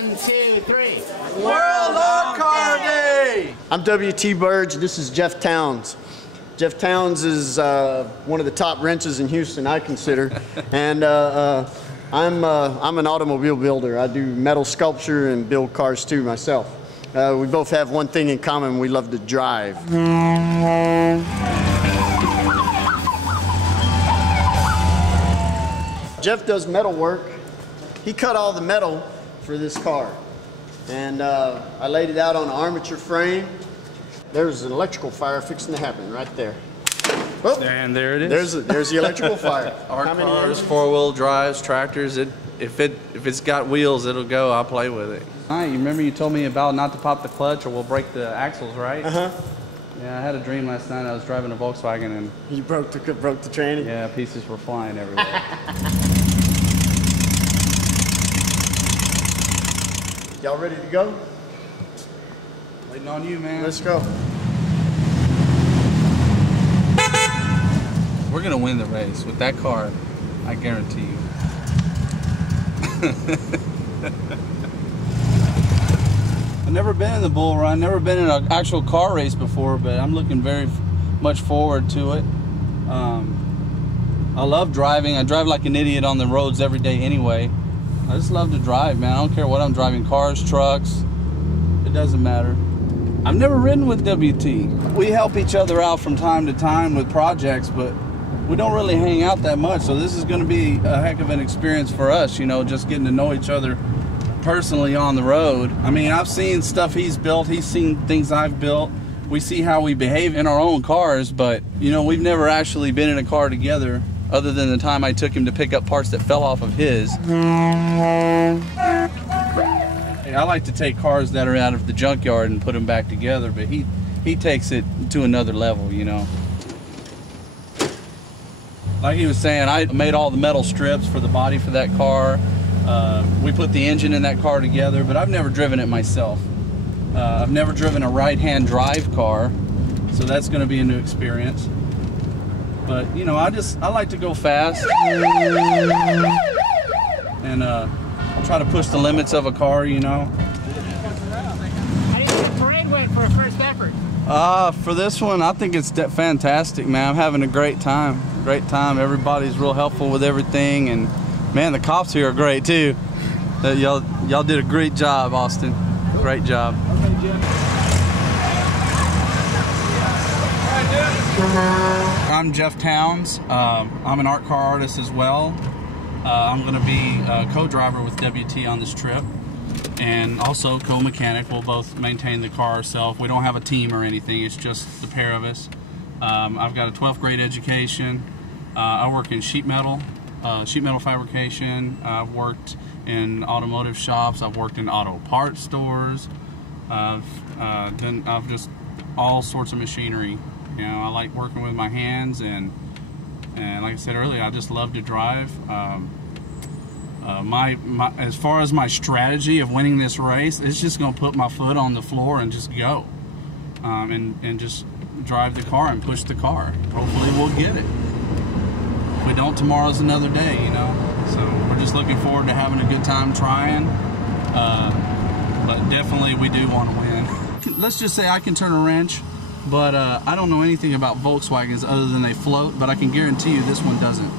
1, 2, 3. World ArtCar Day! I'm W.T. Burge. This is Jeff Towns. Jeff Towns is one of the top wrenches in Houston, I consider. And I'm an automobile builder. I do metal sculpture and build cars too myself. We both have one thing in common: we love to drive. Jeff does metal work. He cut all the metal for this car. And I laid it out on an armature frame. There's an electrical fire fixing to happen right there. Oh, and there it is. There's the electrical fire. ArtCars, four-wheel drives, tractors. If it's got wheels, it'll go. I'll play with it. All right, you remember you told me about not to pop the clutch or we'll break the axles, right? Uh-huh. Yeah, I had a dream last night. I was driving a Volkswagen and you broke the tranny? Yeah, pieces were flying everywhere. Y'all ready to go? Waiting on you, man. Let's go. We're gonna win the race with that car, I guarantee you. I've never been in the bull run, never been in an actual car race before, but I'm looking very much forward to it. I love driving. I drive like an idiot on the roads every day anyway. I just love to drive, man. I don't care what I'm driving, cars, trucks, it doesn't matter. I've never ridden with WT. We help each other out from time to time with projects, but we don't really hang out that much, so this is going to be a heck of an experience for us, you know, just getting to know each other personally on the road. I mean, I've seen stuff he's built, he's seen things I've built. We see how we behave in our own cars, but, you know, we've never actually been in a car together other than the time I took him to pick up parts that fell off of his. I like to take cars that are out of the junkyard and put them back together, but he takes it to another level, you know. Like he was saying, I made all the metal strips for the body for that car. We put the engine in that car together, but I've never driven it myself. I've never driven a right-hand drive car, so that's going to be a new experience. But, you know, I like to go fast. And I'll try to push the limits of a car, you know. How do you think the parade went for a first effort? For this one, I think it's fantastic, man. I'm having a great time. Great time. Everybody's real helpful with everything, and man, the cops here are great too. Y'all did a great job, Austin. Great job. Okay, Jim. I'm Jeff Towns. I'm an ArtCar artist as well. I'm going to be a co-driver with WT on this trip, and also co-mechanic. We'll both maintain the car ourselves. We don't have a team or anything. It's just the pair of us. I've got a 12th grade education. I work in sheet metal fabrication. I've worked in automotive shops. I've worked in auto parts stores. Then I've just all sorts of machinery. You know, I like working with my hands, and like I said earlier, I just love to drive. As far as my strategy of winning this race, it's just going to put my foot on the floor and just go, and just drive the car and push the car. Hopefully we'll get it. If we don't, tomorrow's another day, you know. So we're just looking forward to having a good time trying. But definitely we do want to win. Let's just say I can turn a wrench, but I don't know anything about Volkswagens other than they float, but I can guarantee you this one doesn't.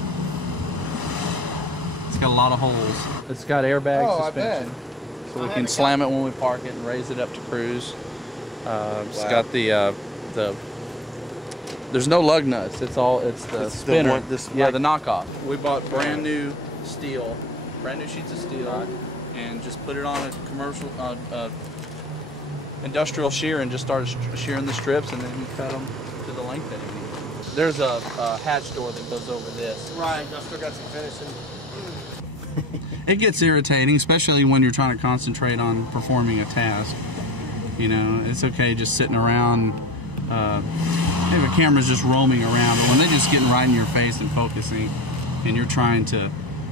It's got a lot of holes. It's got airbag suspension, so we can slam it when we park it and raise it up to cruise. It's got the there's no lug nuts. It's the spinner. The knockoff. We bought brand new steel, brand new sheets of steel, and just put it on a commercial industrial shear and just started shearing the strips, and then we cut them to the length that it needs. There's a hatch door that goes over this. Right, I've still got some finishing. It gets irritating, especially when you're trying to concentrate on performing a task. You know, it's okay just sitting around. Maybe the camera's just roaming around, but when they're just getting right in your face and focusing, and you're trying to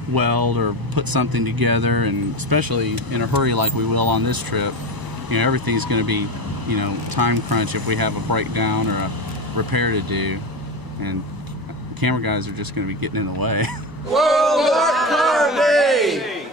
weld or put something together, and especially in a hurry like we will on this trip, you know, everything's going to be, you know, time crunch if we have a breakdown or a repair to do, and camera guys are just going to be getting in the way. World ArtCar Day!